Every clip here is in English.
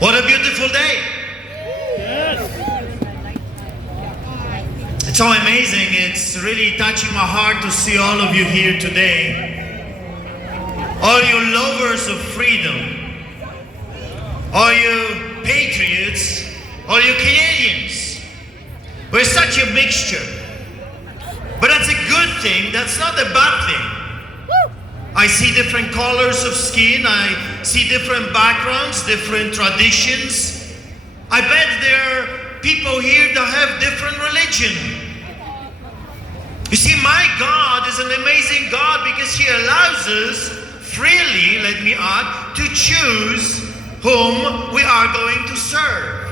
What a beautiful day. It's so amazing. It's really touching my heart to see all of you here today. All you lovers of freedom, all you patriots, all you Canadians. We're such a mixture. But that's a good thing. That's not a bad thing. I see different colors of skin. I see different backgrounds, different traditions. I bet there are people here that have different religion. You see, my God is an amazing God because He allows us freely, let me add, to choose whom we are going to serve.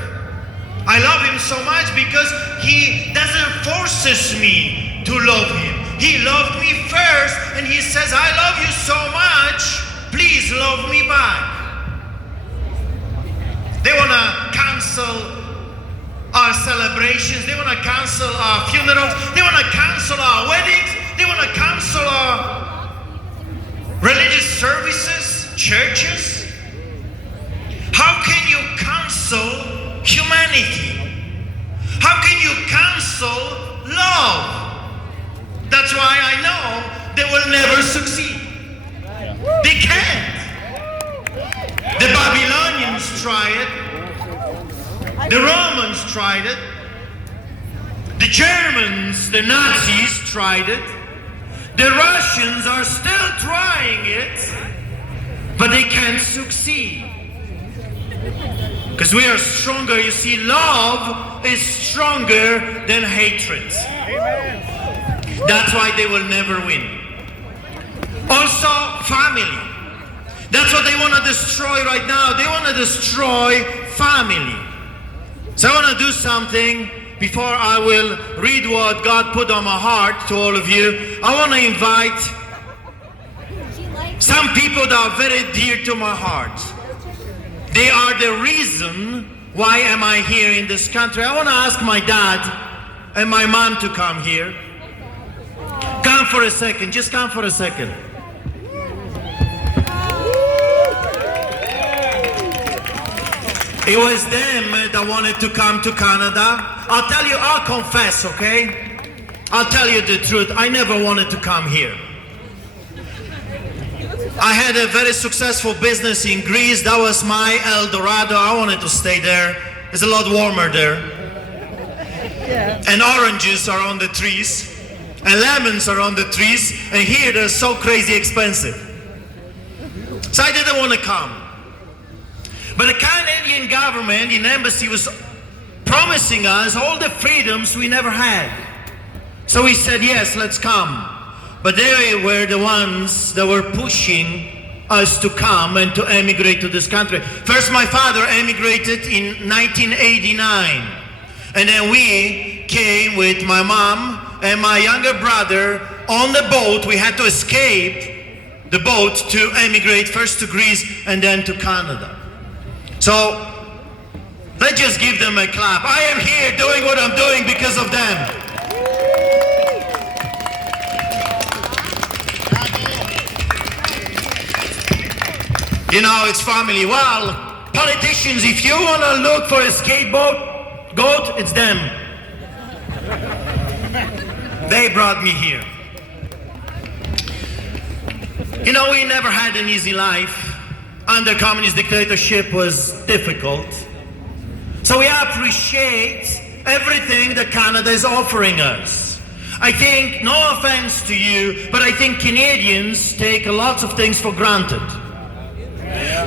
I love Him so much because He doesn't force me to love Him. He loved me first, and He says, I love you so much, please love me back. They want to cancel our celebrations, they want to cancel our funerals, they want to cancel our weddings, they want to cancel our religious services, churches. How can you cancel humanity? How can you cancel love? That's why I know they will never succeed. They can't. The Babylonians tried it. The Romans tried it. The Germans, the Nazis tried it. The Russians are still trying it, but they can't succeed. Because we are stronger. You see, love is stronger than hatred. That's why they will never win. Also, family. That's what they want to destroy right now. They want to destroy family. So I want to do something before I will read what God put on my heart to all of you. I want to invite some people that are very dear to my heart. They are the reason why am I here in this country. I want to ask my dad and my mom to come here. Come for a second, just come for a second. It was them that wanted to come to Canada. I'll tell you, I'll confess, okay? I'll tell you the truth. I never wanted to come here. I had a very successful business in Greece. That was my El Dorado. I wanted to stay there. It's a lot warmer there. And oranges are on the trees. And lemons are on the trees, and here they're so crazy expensive. So I didn't want to come. But the Canadian government in embassy was promising us all the freedoms we never had. So we said, yes, let's come. But they were the ones that were pushing us to come and to emigrate to this country. First, my father emigrated in 1989. And then we came with my mom and my younger brother on the boat. We had to escape the boat to emigrate first to Greece and then to Canada. So let's just give them a clap. I am here doing what I'm doing because of them. You know, it's family. Well, politicians, if you want to look for a scapegoat, it's them. They brought me here. You know, we never had an easy life. Under communist dictatorship was difficult. So we appreciate everything that Canada is offering us. I think, no offense to you, but I think Canadians take lots of things for granted.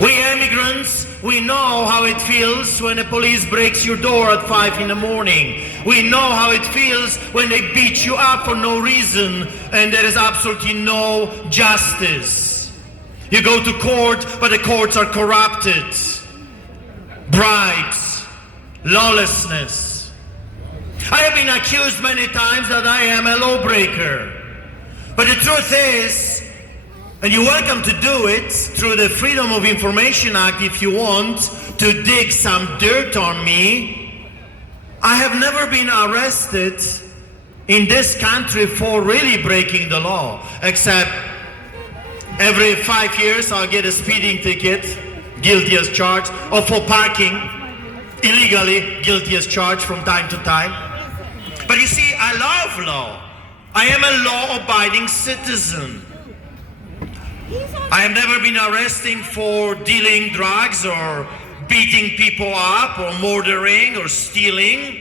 We immigrants, we know how it feels when the police breaks your door at 5 in the morning. We know how it feels when they beat you up for no reason and there is absolutely no justice. You go to court, but the courts are corrupted. Bribes, lawlessness. I have been accused many times that I am a lawbreaker. But the truth is, and you're welcome to do it through the Freedom of Information Act if you want to dig some dirt on me. I have never been arrested in this country for really breaking the law, except every 5 years I'll get a speeding ticket guilty as charged, or for parking illegally, guilty as charged from time to time. But you see, I love law. I am a law-abiding citizen. I have never been arrested for dealing drugs or beating people up or murdering or stealing.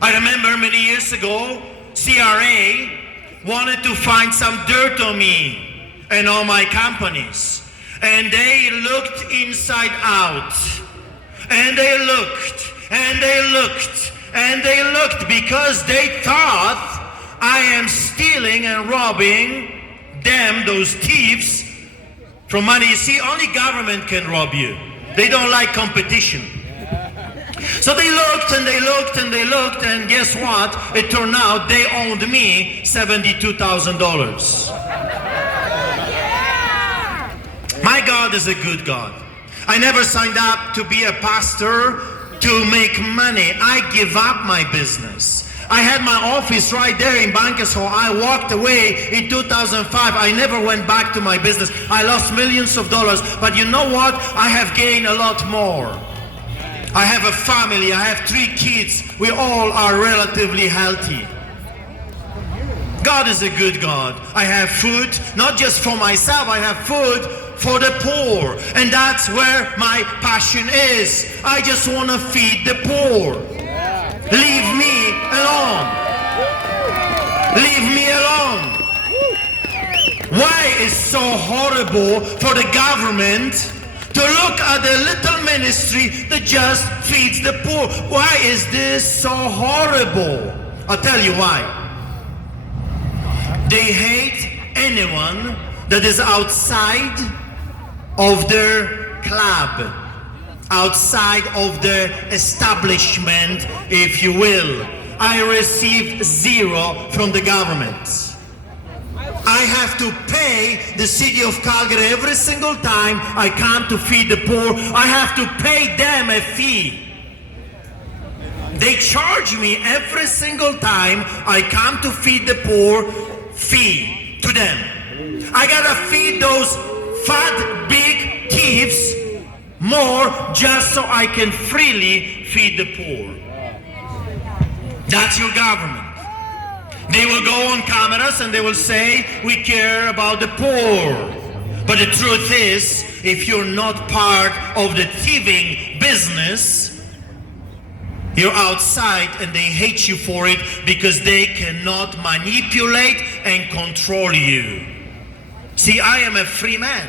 I remember many years ago, CRA wanted to find some dirt on me and on my companies. And they looked inside out. And they looked, and they looked, and they looked because they thought I am stealing and robbing them, those thieves, from money. You see, only government can rob you. They don't like competition. So they looked and they looked and they looked, and guess what? It turned out they owed me $72,000. My God is a good God. I never signed up to be a pastor to make money. I give up my business. I had my office right there in Bankers Hall. I walked away in 2005. I never went back to my business. I lost millions of dollars. But you know what? I have gained a lot more. I have a family. I have 3 kids. We all are relatively healthy. God is a good God. I have food, not just for myself. I have food for the poor. And that's where my passion is. I just want to feed the poor. Leave me alone. Leave me alone. Why is so horrible for the government to look at the little ministry that just feeds the poor? Why is this so horrible? I'll tell you why. They hate anyone that is outside of their club, outside of the establishment, if you will. I received 0 from the government. I have to pay the city of Calgary every single time I come to feed the poor. I have to pay them a fee. They charge me every single time I come to feed the poor, fee to them. I gotta feed those fat, big thieves more just so I can freely feed the poor. That's your government. They will go on cameras and they will say, we care about the poor. But the truth is, if you're not part of the thieving business, you're outside and they hate you for it because they cannot manipulate and control you. See, I am a free man.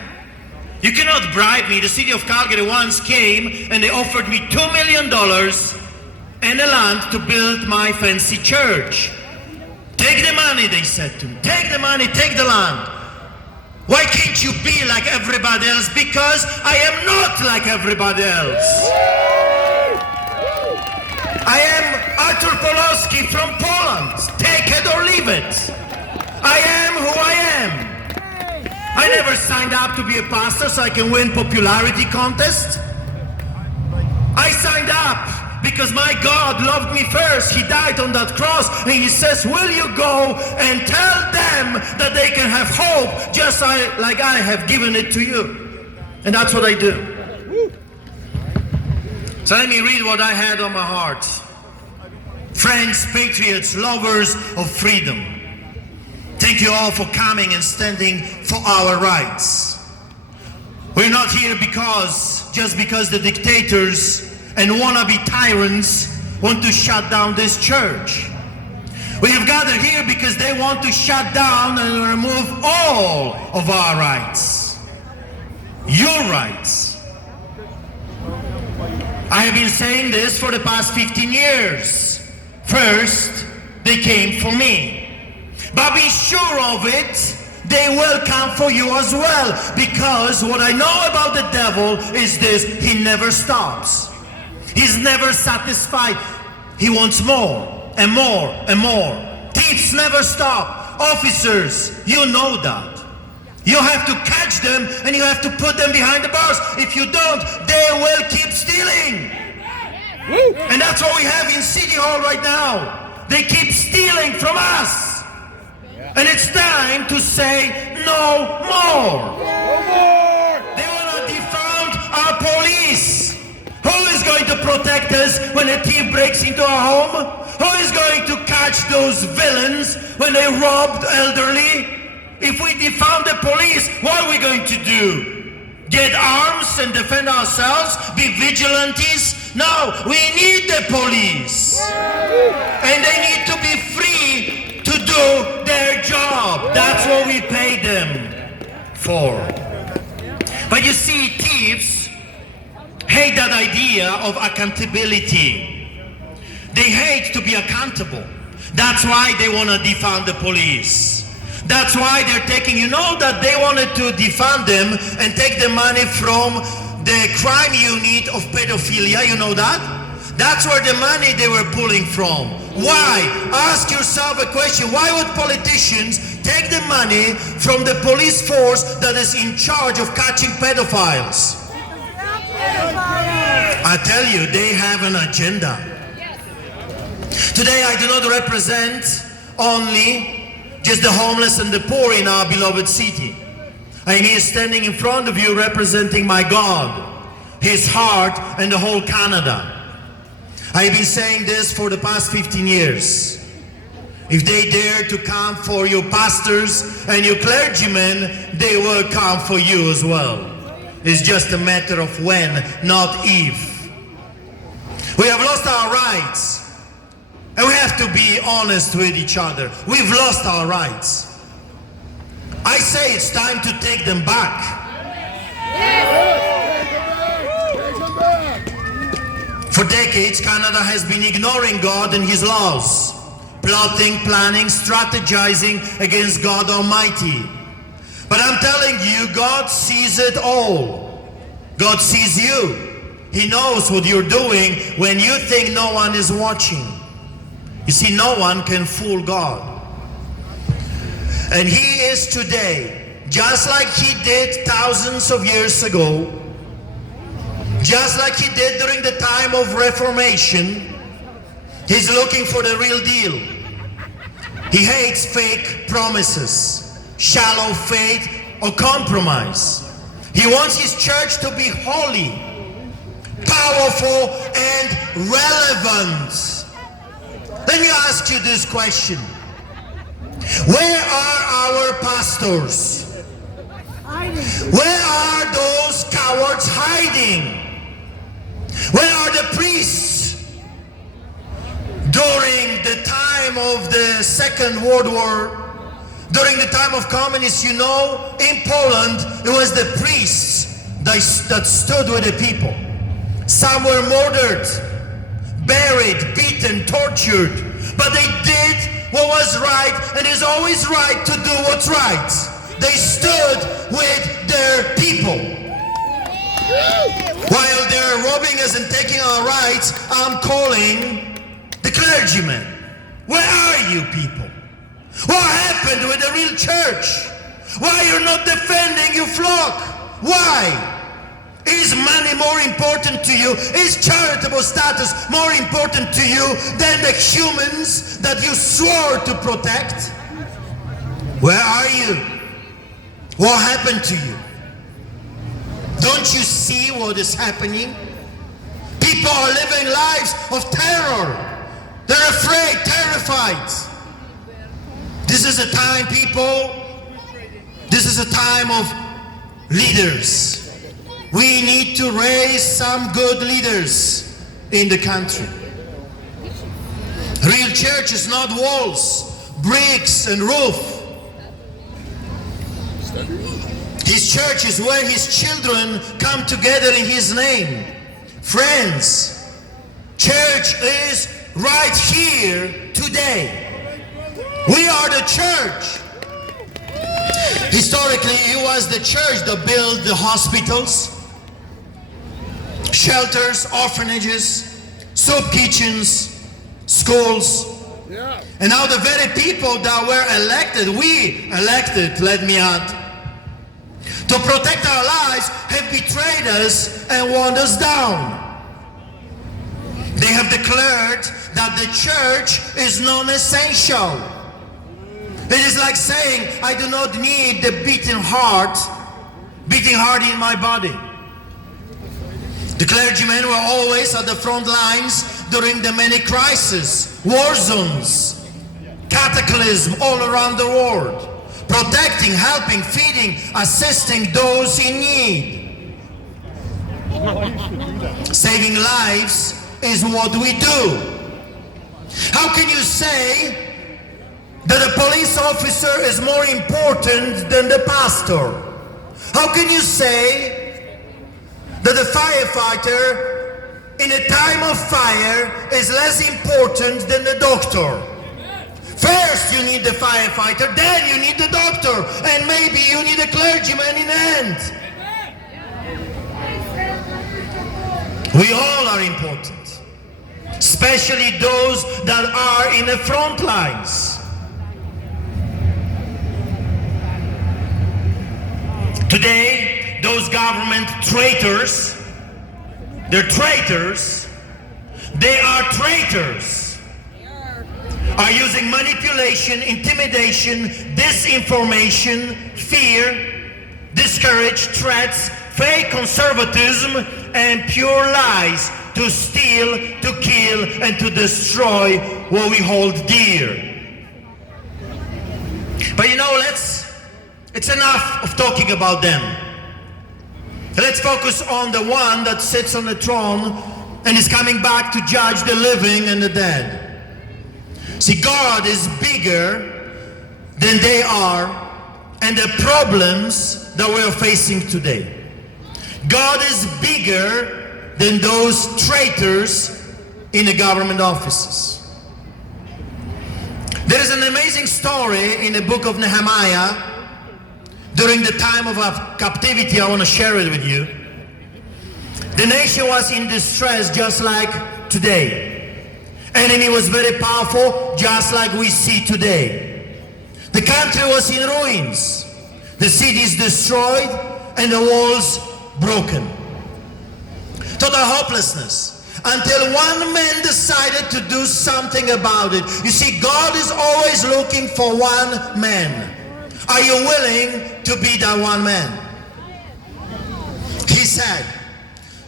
You cannot bribe me. The city of Calgary once came and they offered me $2 million and a land to build my fancy church. Take the money, they said to me. Take the money, take the land. Why can't you be like everybody else? Because I am not like everybody else. I am Artur Pawlowski from Poland. Take it or leave it. I am who I am. I never signed up to be a pastor so I can win popularity contest. I signed up because my God loved me first. He died on that cross and he says, will you go and tell them that they can have hope just like I have given it to you? And that's what I do. So let me read what I had on my heart. Friends, patriots, lovers of freedom. Thank you all for coming and standing for our rights. We're not here just because the dictators and wannabe tyrants want to shut down this church. We have gathered here because they want to shut down and remove all of our rights. Your rights. I have been saying this for the past 15 years. First, they came for me. But be sure of it, they will come for you as well. Because what I know about the devil is this: he never stops. He's never satisfied. He wants more and more and more. Thieves never stop. Officers, you know that. You have to catch them and you have to put them behind the bars. If you don't, they will keep stealing. And that's what we have in City Hall right now. They keep stealing from us. And it's time to say no more. They want to defund our police. Who is going to protect us when a thief breaks into our home? Who is going to catch those villains when they robbed elderly? If we defund the police, what are we going to do? Get arms and defend ourselves? Be vigilantes? No, we need the police. And they need to be free to do their job. That's what we pay them for. But you see, thieves hate that idea of accountability. They hate to be accountable. That's why they want to defund the police. That's why they're taking, you know that they wanted to defund them and take the money from the crime unit of pedophilia, you know that? That's where the money they were pulling from. Why? Ask yourself a question. Why would politicians take the money from the police force that is in charge of catching pedophiles? I tell you, they have an agenda. Today I do not represent only just the homeless and the poor in our beloved city. I am here standing in front of you representing my God, His heart, and the whole Canada. I have been saying this for the past 15 years. If they dare to come for your pastors and your clergymen, they will come for you as well. It's just a matter of when, not if. We have lost our rights. And we have to be honest with each other. We've lost our rights. I say it's time to take them back. For decades, Canada has been ignoring God and His laws, plotting, planning, strategizing against God Almighty. But I'm telling you, God sees it all. God sees you. He knows what you're doing when you think no one is watching. You see, no one can fool God. And He is today, just like He did thousands of years ago, just like He did during the time of Reformation. He's looking for the real deal. He hates fake promises, shallow faith, or compromise. He wants His church to be holy, powerful, and relevant. Let me ask you this question. Where are our pastors? Where are those cowards hiding? Where are the priests? During the time of the Second World War, during the time of communists, you know, in Poland, it was the priests that stood with the people. Some were murdered, buried, beaten, tortured, but they did what was right, and it's always right to do what's right. They stood with their people. While they're robbing us and taking our rights, I'm calling the clergymen. Where are you people? What happened with the real church? Why you're not defending your flock? Why? Is money more important to you? Is charitable status more important to you than the humans that you swore to protect? Where are you? What happened to you? Don't you see what is happening? People are living lives of terror. They're afraid, terrified. This is a time, people, this is a time of leaders. We need to raise some good leaders in the country. Real church is not walls, bricks, and roof. His church is where His children come together in His name. Friends, church is right here today. We are the church. Historically, it was the church that built the hospitals, shelters, orphanages, soup kitchens, schools. And now the very people that were elected, we elected, let me add, to protect our lives, have betrayed us and worn us down. They have declared that the church is non-essential. It is like saying, I do not need the beating heart in my body. The clergymen were always at the front lines during the many crises, war zones, cataclysm all around the world, protecting, helping, feeding, assisting those in need. Saving lives is what we do. How can you say that a police officer is more important than the pastor? How can you say that the firefighter in a time of fire is less important than the doctor? First you need the firefighter, then you need the doctor, and maybe you need a clergyman in the end. We all are important, especially those that are in the front lines. Today, those government traitors, they're traitors, they are traitors, are using manipulation, intimidation, disinformation, fear, discourage, threats, fake conservatism, and pure lies to steal, to kill, and to destroy what we hold dear. But you know, it's enough of talking about them. Let's focus on the one that sits on the throne and is coming back to judge the living and the dead. See, God is bigger than they are and the problems that we are facing today. God is bigger than those traitors in the government offices. There is an amazing story in the book of Nehemiah. During the time of our captivity, I want to share it with you. The nation was in distress just like today. Enemy was very powerful, just like we see today. The country was in ruins. The cities destroyed and the walls broken. Total hopelessness. Until one man decided to do something about it. You see, God is always looking for one man. Are you willing to be that one man? He said,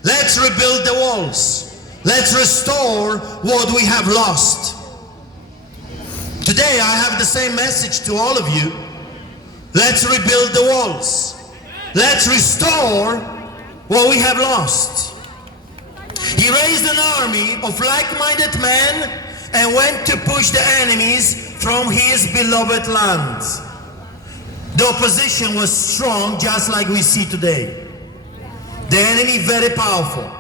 let's rebuild the walls. Let's restore what we have lost. Today I have the same message to all of you. Let's rebuild the walls. Let's restore what we have lost. He raised an army of like-minded men and went to push the enemies from his beloved land. The opposition was strong, just like we see today. The enemy very powerful.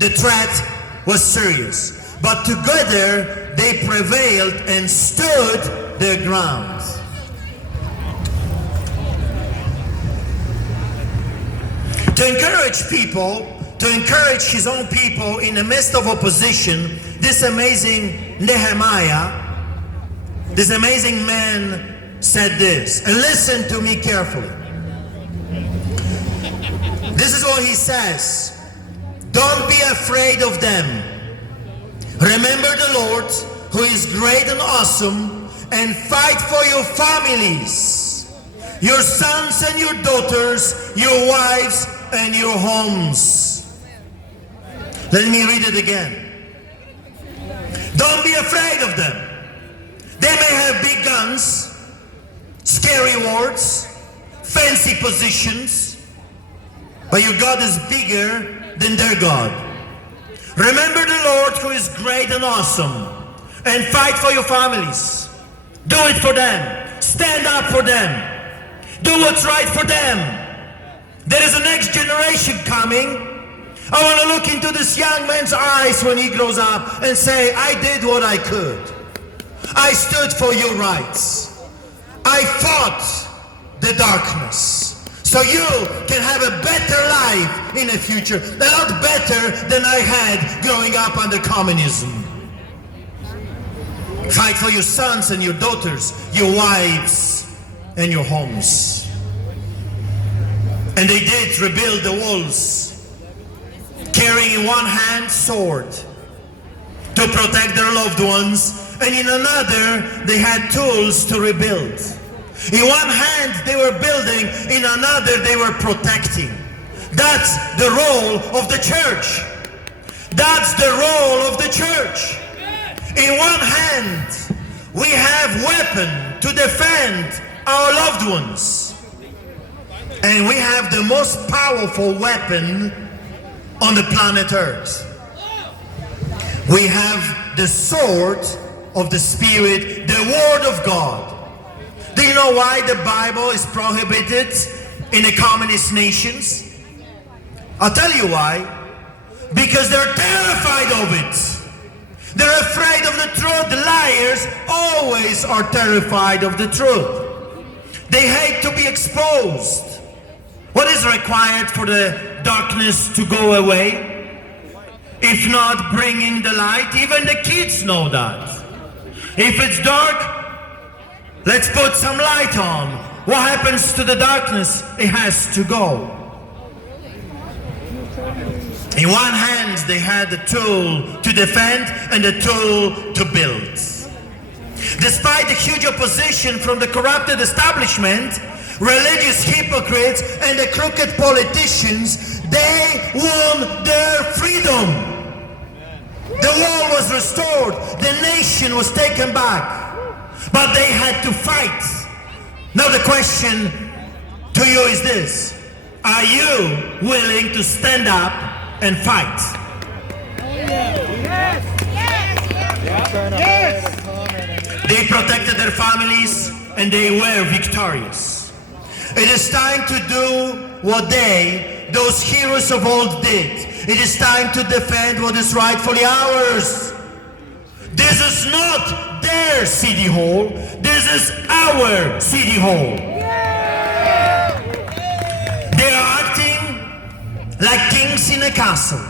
The threat was serious. But together they prevailed and stood their ground. To encourage people, to encourage his own people in the midst of opposition, this amazing Nehemiah, this amazing man said this, and listen to me carefully. This is what he says. Don't be afraid of them. Remember the Lord, who is great and awesome, and fight for your families, your sons and your daughters, your wives and your homes. Let me read it again. Don't be afraid of them. They may have big guns, scary words, fancy positions, but your God is bigger than their God. Remember the Lord, who is great and awesome, and fight for your families. Do it for them. Stand up for them. Do what's right for them. There is a next generation coming. I want to look into this young man's eyes when he grows up and say, I did what I could. I stood for your rights. I fought the darkness, so you can have a better life in the future, a lot better than I had growing up under communism. Fight for your sons and your daughters, your wives and your homes. And they did rebuild the walls, carrying in one hand sword to protect their loved ones, and in another they had tools to rebuild. In one hand they were building, in another they were protecting. That's the role of the church. That's the role of the church. In one hand, we have weapon to defend our loved ones. And we have the most powerful weapon on the planet Earth. We have the sword of the Spirit, the Word of God. Do you know why the Bible is prohibited in the communist nations? I'll tell you why. Because they're terrified of it. They're afraid of the truth. The liars always are terrified of the truth. They hate to be exposed. What is required for the darkness to go away? If not bringing the light, even the kids know that. If it's dark, let's put some light on. What happens to the darkness? It has to go. In one hand, they had the tool to defend and the tool to build. Despite the huge opposition from the corrupted establishment, religious hypocrites, and the crooked politicians, they won their freedom. The wall was restored. The nation was taken back. But they had to fight. Now the question to you is this. Are you willing to stand up and fight? Yes. They protected their families and they were victorious. It is time to do what those heroes of old did. It is time to defend what is rightfully ours. This is not their city hall. This is our city hall. They are acting like kings in a castle.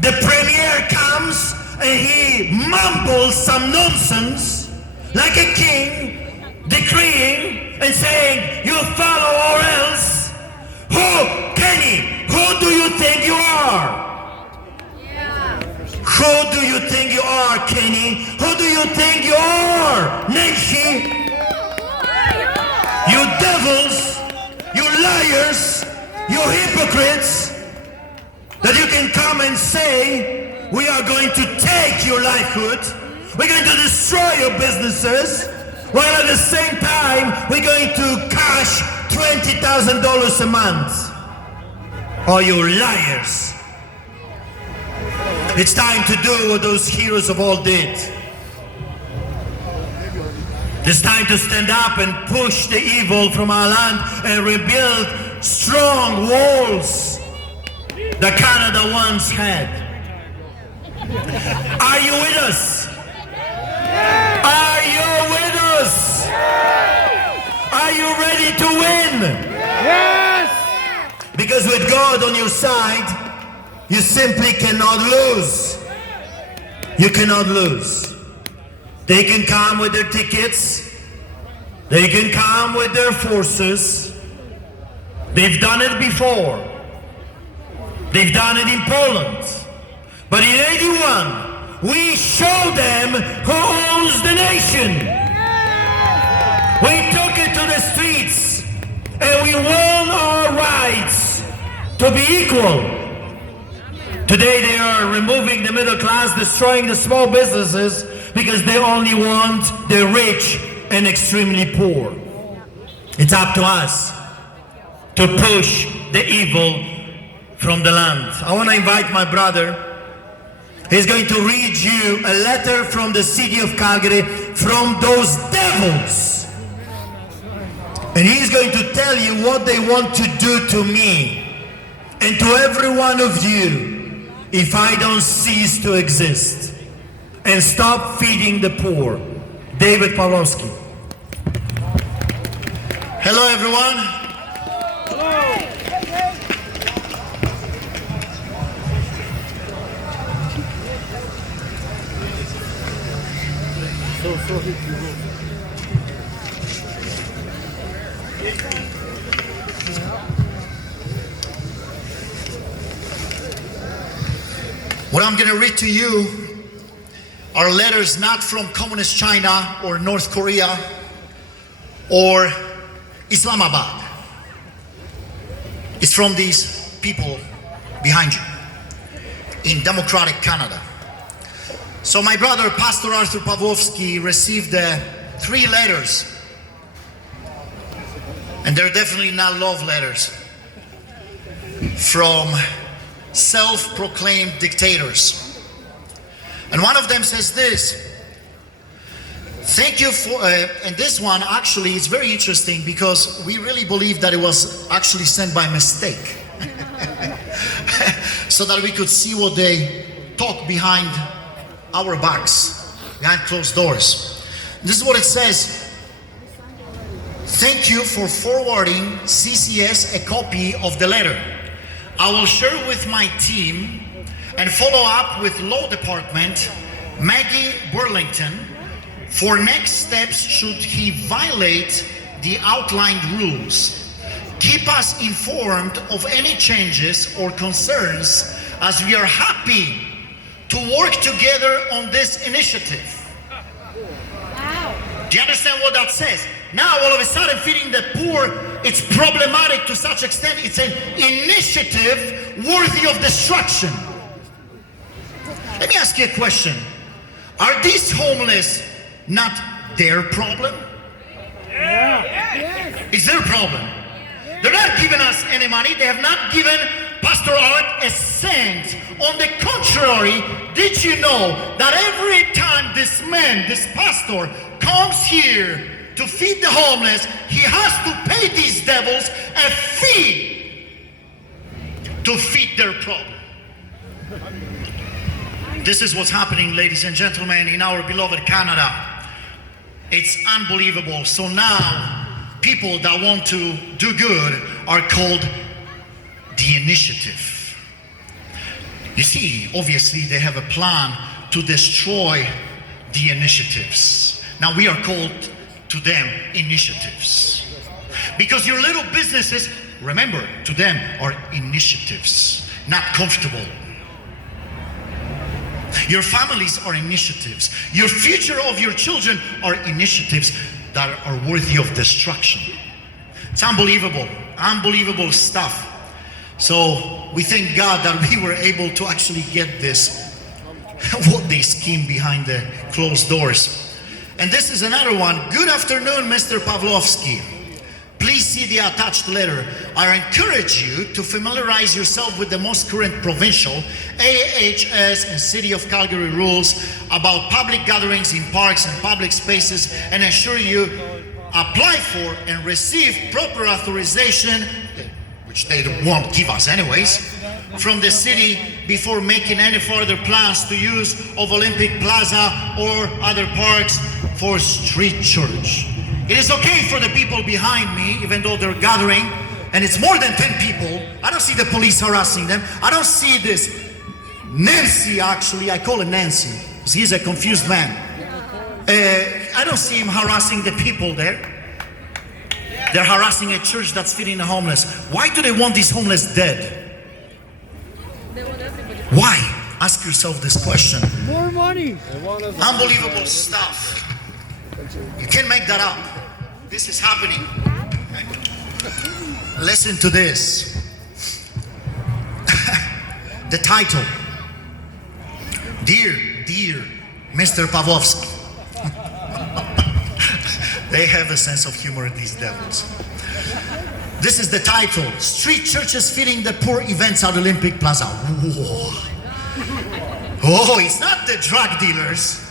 The premier comes and he mumbles some nonsense like a king, decreeing and saying, you follow or else. Who, Kenny, who do you think you are? Who do you think you are, Kenny? Who do you think you are, Nancy? You devils, you liars, you hypocrites, that you can come and say, we are going to take your livelihood, we're going to destroy your businesses, while at the same time, we're going to cash $20,000 a month. Oh, you liars. It's time to do what those heroes of old did. It's time to stand up and push the evil from our land and rebuild strong walls that Canada once had. Are you with us? Are you with us? Are you ready to win? Yes! Because with God on your side, you simply cannot lose. You cannot lose. They can come with their tickets. They can come with their forces. They've done it before. They've done it in Poland. But in 81, we show them who owns the nation. We took it to the streets and we won our rights to be equal. Today they are removing the middle class, destroying the small businesses because they only want the rich and extremely poor. It's up to us to push the evil from the land. I want to invite my brother. He's going to read you a letter from the city of Calgary from those devils. And he's going to tell you what they want to do to me and to every one of you if I don't cease to exist and stop feeding the poor. David Pawlowski. Hello everyone. Hello. What I'm going to read to you are letters not from communist China or North Korea or Islamabad. It's from these people behind you in democratic Canada. So my brother, Pastor Artur Pawlowski, received 3 letters. And they're definitely not love letters from self-proclaimed dictators. And one of them says this: thank you for, and this one actually is very interesting because we really believe that it was actually sent by mistake. So that we could see what they talk behind our backs, behind closed doors. This is what it says: thank you for forwarding CCS a copy of the letter. I will share with my team and follow up with Law Department, Maggie Burlington, for next steps should he violate the outlined rules. Keep us informed of any changes or concerns, as we are happy to work together on this initiative. Wow. Do you understand what that says? Now all of a sudden feeding the poor, it's problematic to such extent. It's an initiative worthy of destruction. Let me ask you a question. Are these homeless not their problem? Yeah. Yes. It's their problem. They're not giving us any money. They have not given Pastor Art a cent. On the contrary, did you know that every time this man, this pastor, comes here to feed the homeless, he has to pay these devils a fee to feed their problem? This is what's happening, ladies and gentlemen, in our beloved Canada. It's unbelievable. So now, people that want to do good are called the initiative. You see, obviously they have a plan to destroy the initiatives. Now we are called to them initiatives. Because your little businesses, remember, to them are initiatives, not comfortable. Your families are initiatives. Your future of your children are initiatives that are worthy of destruction. It's unbelievable, unbelievable stuff. So we thank God that we were able to actually get this, what they scheme behind the closed doors. And this is another one. Good afternoon, Mr. Pawlowski. Please see the attached letter. I encourage you to familiarize yourself with the most current provincial, AHS and City of Calgary rules about public gatherings in parks and public spaces, and ensure you apply for and receive proper authorization, which they won't give us anyways, from the city before making any further plans to use of Olympic Plaza or other parks for street church. It is okay for the people behind me, even though they're gathering, and it's more than 10 people. I don't see the police harassing them. I don't see this Nancy, actually, I call him Nancy, because he's a confused man. I don't see him harassing the people there. They're harassing a church that's feeding the homeless. Why do they want these homeless dead? Why? Ask yourself this question. More money. Unbelievable stuff. You can't make that up. This is happening. Listen to this. The title. Dear Mr. Pawlowski. They have a sense of humor, these devils. This is the title. Street churches feeding the poor events at Olympic Plaza. Whoa. Oh, it's not the drug dealers.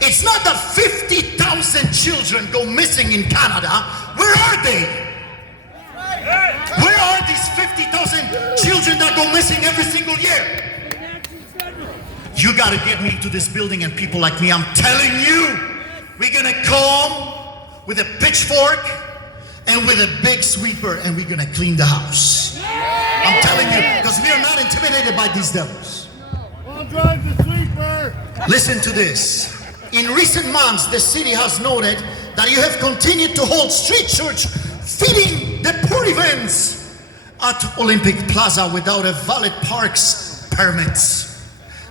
It's not that 50,000 children go missing in Canada. Where are they? Where are these 50,000 children that go missing every single year? You gotta get me into this building and people like me, I'm telling you, we're gonna come with a pitchfork and with a big sweeper and we're gonna clean the house. I'm telling you, because we are not intimidated by these devils. I'll drive the sweeper. Listen to this. In recent months, the city has noted that you have continued to hold street church feeding the poor events at Olympic Plaza without a valid parks permits.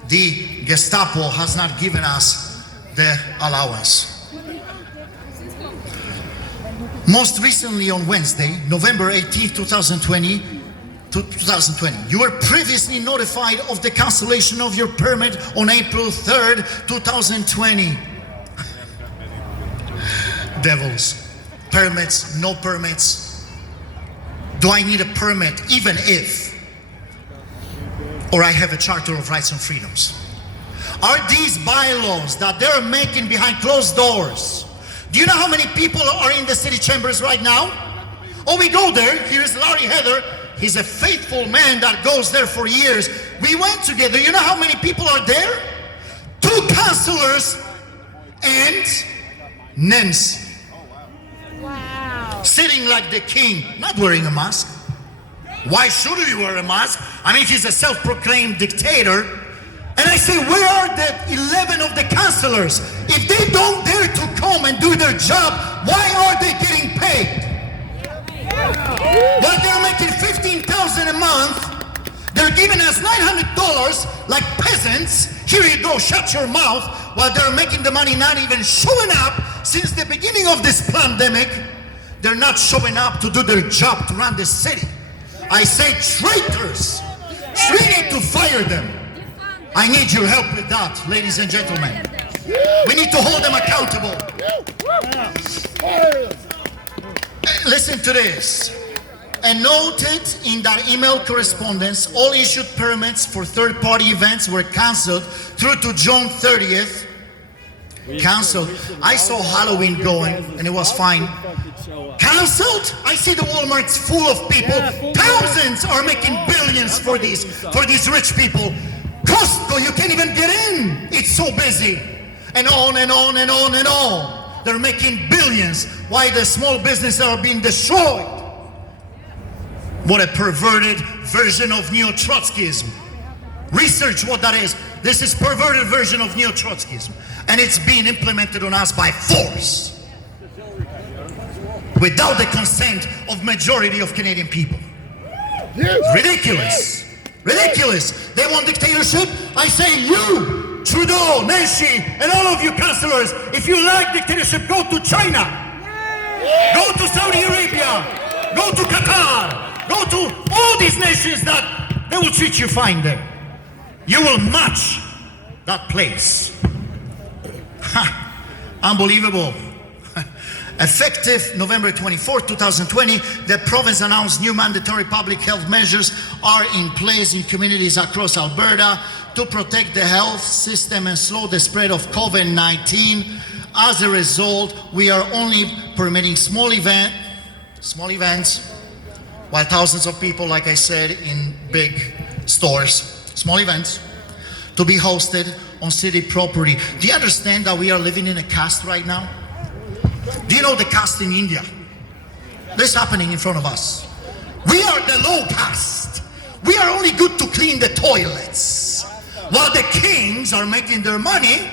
The Gestapo has not given us the allowance. Most recently on Wednesday, November 18, 2020, 2020. You were previously notified of the cancellation of your permit on April 3rd, 2020. Devils. Permits, no permits. Do I need a permit even if? Or I have a Charter of Rights and Freedoms? Are these bylaws that they're making behind closed doors? Do you know how many people are in the city chambers right now? Oh, we go there. Here's Larry Heather. He's a faithful man that goes there for years. We went together. You know how many people are there? 2 councillors and Nancy. Wow. Sitting like the king, not wearing a mask. Why should he wear a mask? I mean, he's a self-proclaimed dictator. And I say, where are the 11 of the councillors? If they don't dare to come and do their job, why are they getting paid? While they're making $15,000 a month, they're giving us $900 like peasants. Here you go, shut your mouth. While they're making the money, not even showing up since the beginning of this pandemic. They're not showing up to do their job to run the city. I say traitors. We need to fire them. I need your help with that, ladies and gentlemen. We need to hold them accountable. Listen to this. And noted in that email correspondence, all issued permits for third-party events were cancelled through to June 30th. Cancelled. I saw Halloween going and it was fine. Cancelled? I see the Walmart's full of people. Thousands are making billions for these rich people. Costco, you can't even get in. It's so busy. And on and on and on and on. They're making billions. Why the small businesses are being destroyed? What a perverted version of neo-Trotskyism. Research what that is. This is perverted version of neo-Trotskyism. And it's being implemented on us by force. Without the consent of majority of Canadian people. Ridiculous. Ridiculous. They want dictatorship? I say you, Trudeau, Nancy, and all of you councillors, if you like dictatorship, go to China. Go to Saudi Arabia. Go to Qatar. Go to all these nations that they will treat you fine there. You will match that place. Ha, unbelievable. Effective November 24, 2020, the province announced new mandatory public health measures are in place in communities across Alberta to protect the health system and slow the spread of COVID-19. As a result, we are only permitting small events, while thousands of people, like I said, in big stores, small events, to be hosted on city property. Do you understand that we are living in a caste right now? Do you know the caste in India? This is happening in front of us. We are the low caste. We are only good to clean the toilets. While the kings are making their money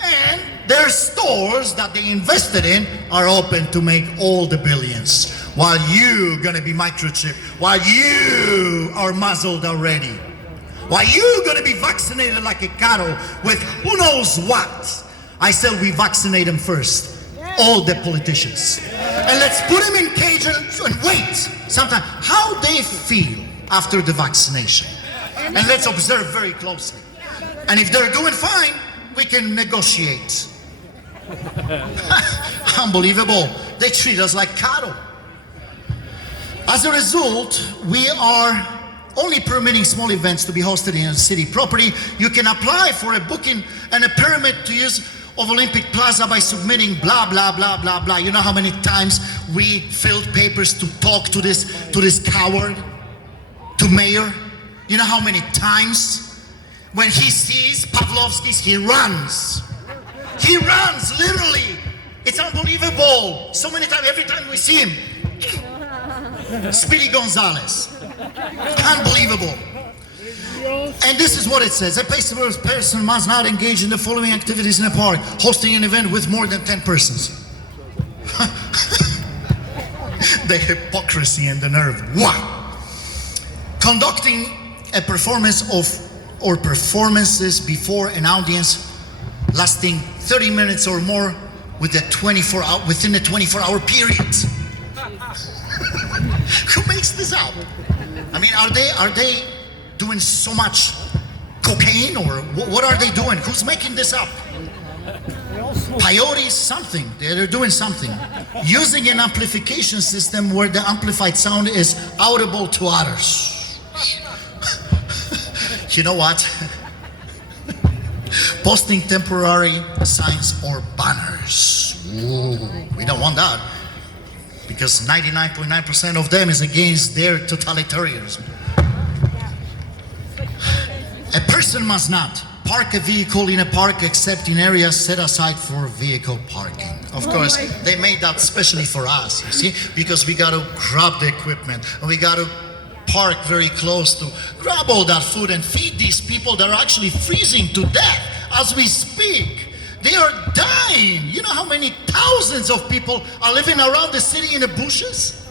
and their stores that they invested in are open to make all the billions. While you gonna be microchipped, while you are muzzled already, while you gonna be vaccinated like a cattle with who knows what. I said we vaccinate them first. All the politicians. And let's put them in cage and wait sometime how they feel after the vaccination. And let's observe very closely. And if they're doing fine, we can negotiate. Unbelievable. They treat us like cattle. As a result, we are only permitting small events to be hosted in a city property. You can apply for a booking and a permit to use of Olympic Plaza by submitting blah, blah, blah, blah, blah. You know how many times we filled papers to talk to this coward, to mayor? You know how many times? When he sees Pawlowski's, he runs. He runs, literally. It's unbelievable. So many times, every time we see him. Speedy Gonzalez. Unbelievable. And this is what it says. A person must not engage in the following activities in a park. Hosting an event with more than 10 persons. The hypocrisy and the nerve. Wow. Conducting a performance or performances before an audience lasting 30 minutes or more within a 24-hour period. Who makes this up? I mean, are they doing so much cocaine, or what are they doing? Who's making this up? Peyote, something. They're doing something. Using an amplification system where the amplified sound is audible to others. You know what? Posting temporary signs or banners. Ooh, we don't want that, because 99.9% of them is against their totalitarianism. A person must not park a vehicle in a park except in areas set aside for vehicle parking. Of course, they made that specially for us, you see, because we got to grab the equipment and we got to park very close to grab all that food and feed these people that are actually freezing to death as we speak. They are dying. You know how many thousands of people are living around the city in the bushes?